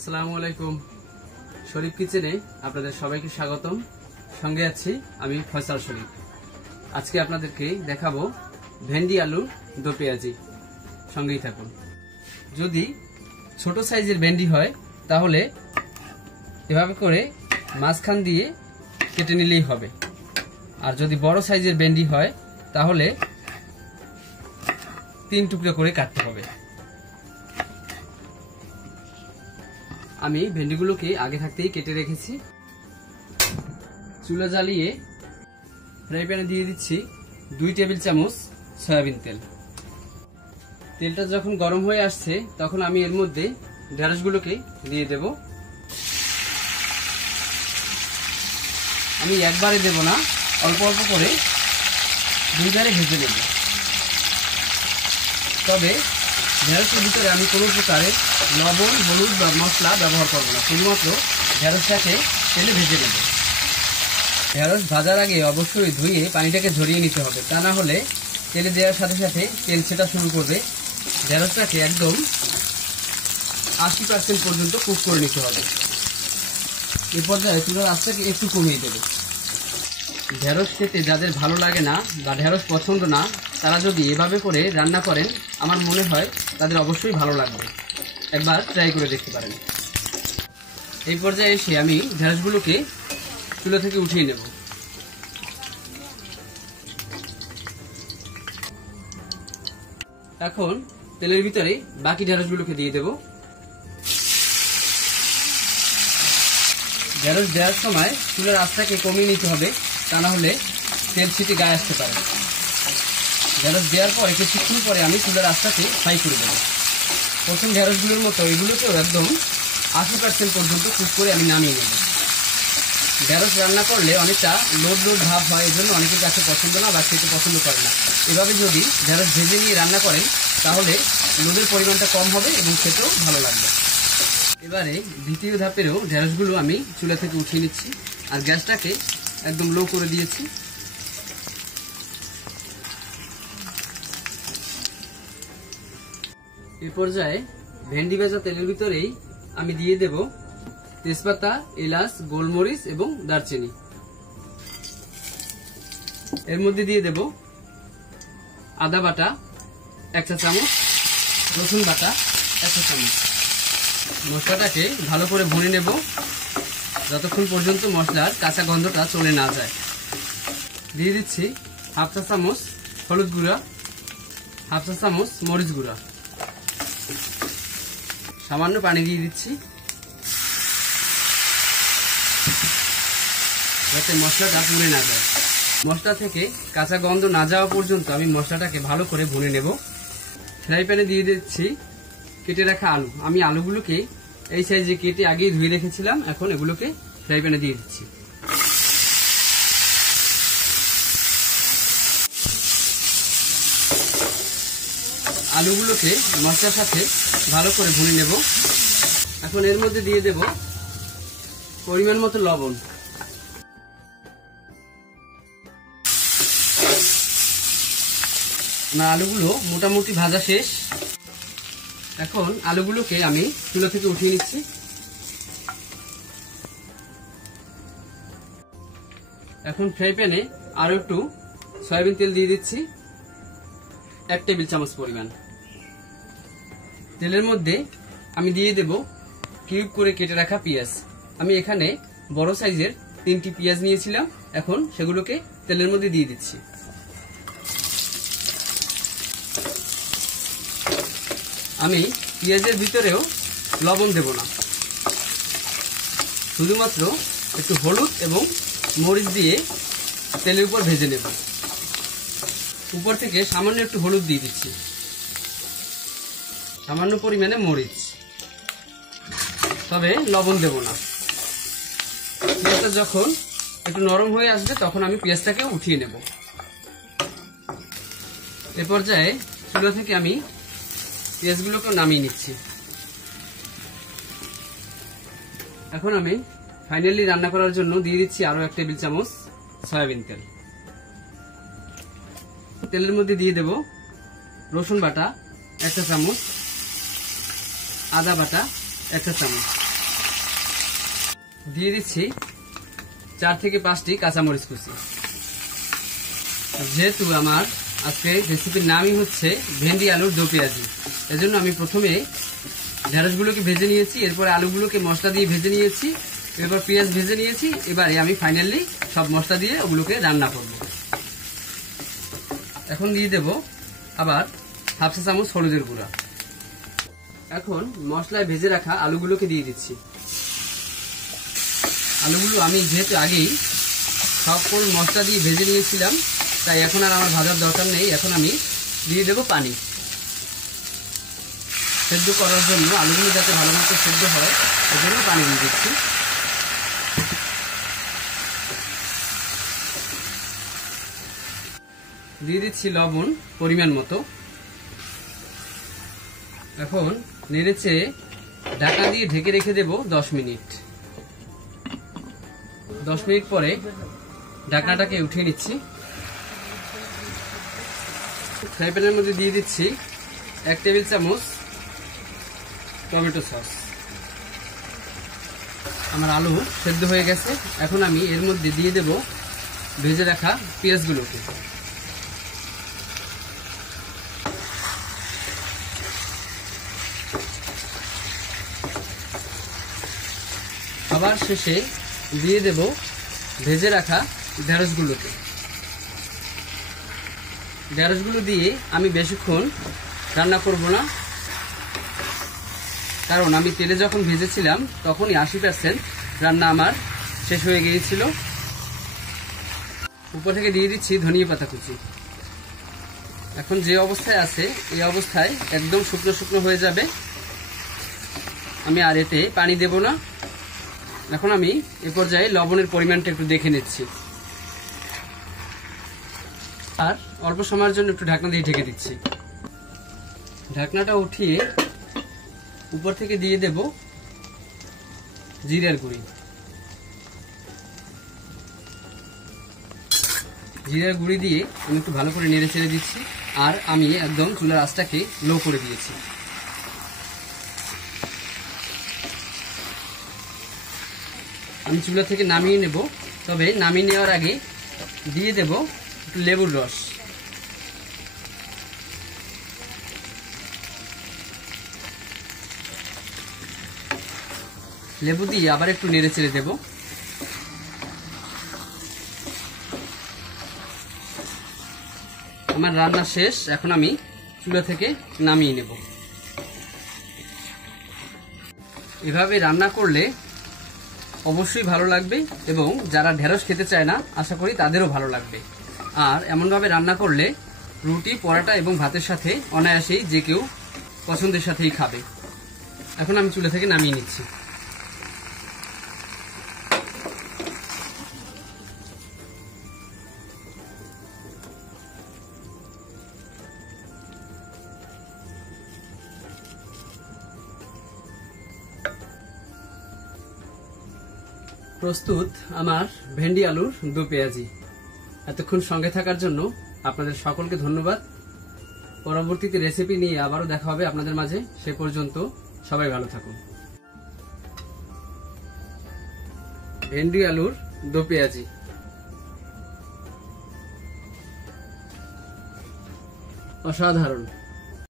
আসসালামু আলাইকুম। শরীফ কিচেনে আপনাদের সবাইকে স্বাগতম। সঙ্গে আছি আমি ফয়সাল শরীফ। আজকে আপনাদেরকে দেখাবো ভেন্ডি আলুর দো পেঁয়াজি। সঙ্গেই থাকুন। যদি ছোট সাইজের ভেন্ডি হয় তাহলে এভাবে করে মাঝখান দিয়ে কেটে নিলেই হবে, আর যদি বড় সাইজের ভেন্ডি হয় তাহলে 3 টুকরো করে কাটতে হবে। আমি ভেন্ডিগুলোকে আগে থাকতেই কেটে রেখেছি। চুলা জ্বালিয়ে ফ্রাই প্যানে দিয়ে দিচ্ছি 2 টেবিল চামচ সয়াবিন তেল। তেলটা যখন গরম হয়ে আসছে তখন আমি এর মধ্যে ঢেঁড়সগুলোকে দিয়ে দেব। আমি একবারে দেব না, অল্প অল্প করে দুইবারে ভেজে নেব। তবে ঢেঁড়সের ভিতরে আমি কোনো প্রকারের লবণ, হলুদ বা মশলা ব্যবহার করব না, শুধুমাত্র ঢেঁড়সটাকে তেলে ভেজে নেব। ঢেঁড়স ভাজার আগে অবশ্যই ধুয়ে পানিটাকে ঝরিয়ে নিতে হবে, তা না হলে তেলে দেওয়ার সাথে সাথে তেল ছেটা শুরু করবে। ঢেঁড়সটাকে একদম 80% পর্যন্ত কুক করে নিতে হবে। এ পর্যায়ে চুলার আঁচটাকে একটু কমিয়ে দেবে। ঢেঁড়স খেতে যাদের ভালো লাগে না বা ঢেঁড়স পছন্দ না, তারা যদি এভাবে করে রান্না করেন আমার মনে হয় তাদের অবশ্যই ভালো লাগবে। একবার ট্রাই করে দেখতে পারেন। এই পর্যায়ে এসে আমি ঢেঁড়সগুলোকে চুলা থেকে উঠিয়ে নেব। এখন তেলের ভিতরে বাকি ঢেঁড়সগুলোকে দিয়ে দেব। ঢেঁড়স দেওয়ার সময় চুলার আঁচটাকে কমিয়ে নিতে হবে, তা না হলে তেল ছিটে গায়ে আসতে পারে। ঢেঁড়স দেওয়ার পর কিছুক্ষণ পরে আমি চুলার আঁচটাকে ফ্রাই করে দেব। প্রথম ঢেঁড়সগুলোর মতো এগুলোকেও একদম 80% পর্যন্ত কুক করে আমি নামিয়ে নেব। ঢেঁড়স রান্না করলে অনেকটা লোড ভাব হয়, এই জন্য অনেকের কাছে পছন্দ না বা খেতে পছন্দ করে না। এভাবে যদি ঢেঁড়স ভেজে নিয়ে রান্না করেন তাহলে লোডের পরিমাণটা কম হবে এবং খেতেও ভালো লাগবে। এবারে দ্বিতীয় ধাপেরও ঢেঁড়সগুলো আমি চুলা থেকে উঠিয়ে নিচ্ছি, আর গ্যাসটাকে একদম লো করে দিয়েছি। এই পর্যায়ে ভেন্ডি ভাজা তেলের ভিতরেই আমি দিয়ে দেব তেজপাতা, এলাচ, গোলমরিচ এবং দারচিনি। এর মধ্যে দিয়ে দেব আদা বাটা 1 চা চামচ, রসুন বাটা 1 চা চামচ। মশলাটাকে ভালো করে ভুনে নেব যতক্ষণ পর্যন্ত মশলার কাঁচা গন্ধটা চলে না যায়। দিয়ে দিচ্ছি 1/2 চা চামচ হলুদ গুঁড়া, 1/2 চা চামচ মরিচ গুঁড়া। সামান্য পানি দিয়ে দিচ্ছি যাতে মশলাটা পুড়ে না যায়। মশলা থেকে কাঁচা গন্ধ না যাওয়া পর্যন্ত আমি মশলাটাকে ভালো করে ভুনে নেব। ফ্রাই প্যানে দিয়ে দিচ্ছি কেটে রাখা আলু। আমি আলুগুলোকে এই সাইজে কেটে আগেই ধুয়ে রেখেছিলাম, এখন এগুলোকে ফ্রাই প্যানে দিয়ে দিচ্ছি। আলুগুলোকে মশলার সাথে ভালো করে ভুনে নেব। এখন এর মধ্যে দিয়ে দেব পরিমাণ মতো লবণ। আমার আলুগুলো মোটামুটি ভাজা শেষ। এখন আলুগুলোকে আমি চুলা থেকে উঠিয়ে নিচ্ছি। এখন ফ্রাই প্যানে আরো একটু সয়াবিন তেল দিয়ে দিচ্ছি 1 টেবিল চামচ পরিমাণ। তেলের মধ্যে আমি দিয়ে দেব কিউব করে কেটে রাখা পেঁয়াজ। আমি এখানে বড় সাইজের 3টি পেঁয়াজ নিয়েছিলাম, এখন সেগুলোকে তেলের মধ্যে দিয়ে দিচ্ছি। আমি পেঁয়াজের ভিতরেও লবণ দেব না, শুধুমাত্র একটু হলুদ এবং মরিচ দিয়ে তেলের উপর ভেজে নেব। উপর থেকে সামান্য একটু হলুদ দিয়ে দিচ্ছি, সামান্য পরিমাণে মরিচ, তবে লবণ দেব না। পেঁয়াজটা যখন একটু নরম হয়ে আসবে তখন আমি পেঁয়াজটাকে উঠিয়ে নেব। এ পর্যায়ে চুলা থেকে আমি পেঁয়াজগুলোকে নামিয়ে নিচ্ছি। এখন আমি ফাইনালি রান্না করার জন্য দিয়ে দিচ্ছি আরো 1 টেবিল চামচ সয়াবিন তেল। তেলের মধ্যে দিয়ে দেব রসুন বাটা 1 চা চামচ, আদা বাটা 1 চা চামচ, দিয়ে দিচ্ছি 4 থেকে 5টি কাঁচামরিচ কুচি। যেহেতু আমার আজকে রেসিপির নামই হচ্ছে ভেন্ডি আলুর দো পেঁয়াজি, এজন্য আমি প্রথমে ঢেঁড়সগুলোকে ভেজে নিয়েছি, এরপর আলুগুলোকে মশলা দিয়ে ভেজে নিয়েছি, এরপর পেঁয়াজ ভেজে নিয়েছি। এবারে আমি ফাইনালি সব মশলা দিয়ে ওগুলোকে রান্না করব। এখন দিয়ে দেব আবার হাফ চা চামচ হলুদের গুঁড়া। এখন মশলায় ভেজে রাখা আলুগুলোকে দিয়ে দিচ্ছি। আলুগুলো আমি যেহেতু আগেই সকল মশলা দিয়ে ভেজে নিয়েছিলাম, তাই এখন আর আমার ভাজার দরকার নেই। এখন আমি দিয়ে দেব পানি সেদ্ধ করার জন্য, আলুগুলো যাতে ভালো মতো সেদ্ধ হয় এজন্য পানি দিয়ে দিচ্ছি। দিয়ে দিচ্ছি লবণ পরিমাণ মতো। এখন নেড়েচে ঢাকা দিয়ে ঢেকে রেখে দেব 10 মিনিট। 10 মিনিট পরে ঢাকনাটাকে উঠিয়ে নিচ্ছি। ফ্রাই প্যানের মধ্যে দিয়ে দিচ্ছি 1 টেবিল চামচ টমেটো সস। আমার আলু সেদ্ধ হয়ে গেছে। এখন আমি এর মধ্যে দিয়ে দেব ভেজে রাখা পেঁয়াজগুলোকে। আবার শেষে দিয়ে দেব ভেজে রাখা ঢেঁড়সগুলোকে। ঢেঁড়সগুলো দিয়ে আমি বেশিক্ষণ রান্না করব না, কারণ আমি তেলে যখন ভেজেছিলাম তখনই 80% রান্না আমার শেষ হয়ে গিয়েছিল। উপর থেকে দিয়ে দিচ্ছি ধনিয়া পাতা কুচি। এখন যে অবস্থায় আছে এই অবস্থায় একদম শুকনো শুকনো হয়ে যাবে। আমি আর এতে পানি দেব না। এখন আমি এ পর্যায়ে লবণের পরিমাণটা একটু দেখে নিচ্ছি, আর অল্প সময়ের জন্য একটু ঢাকনা দিয়ে ঢেকে দিচ্ছি। ঢাকনাটা উঠিয়ে উপর থেকে দিয়ে দেব জিরার গুঁড়ি। জিরার গুঁড়ি দিয়ে আমি একটু ভালো করে নেড়ে চেড়ে দিচ্ছি, আর আমি একদম চুলার আঁচটাকে লো করে দিয়েছি। আমি চুলা থেকে নামিয়ে নেব, তবে নামিয়ে নেওয়ার আগে দিয়ে দেব একটু লেবুর রস। লেবু দিয়ে আবার একটু নেড়ে চেড়ে দেব। আমার রান্না শেষ। এখন আমি চুলা থেকে নামিয়ে নেব। এভাবে রান্না করলে অবশ্যই ভালো লাগবে, এবং যারা ঢেঁড়স খেতে চায় না আশা করি তাদেরও ভালো লাগবে। আর এমনভাবে রান্না করলে রুটি, পরোটা এবং ভাতের সাথে অনায়াসেই যে কেউ পছন্দের সাথেই খাবে। এখন আমি চুলা থেকে নামিয়ে নিচ্ছি। প্রস্তুত আমার ভেন্ডি আলুর দো পেঁয়াজি। এতক্ষণ সঙ্গে থাকার জন্য আপনাদের সকলকে ধন্যবাদ। পরবর্তীতে রেসিপি নিয়ে আবারও দেখা হবে আপনাদের মাঝে। সে পর্যন্ত সবাই ভালো থাকুন। ভেন্ডি আলুর দো পেঁয়াজি অসাধারণ।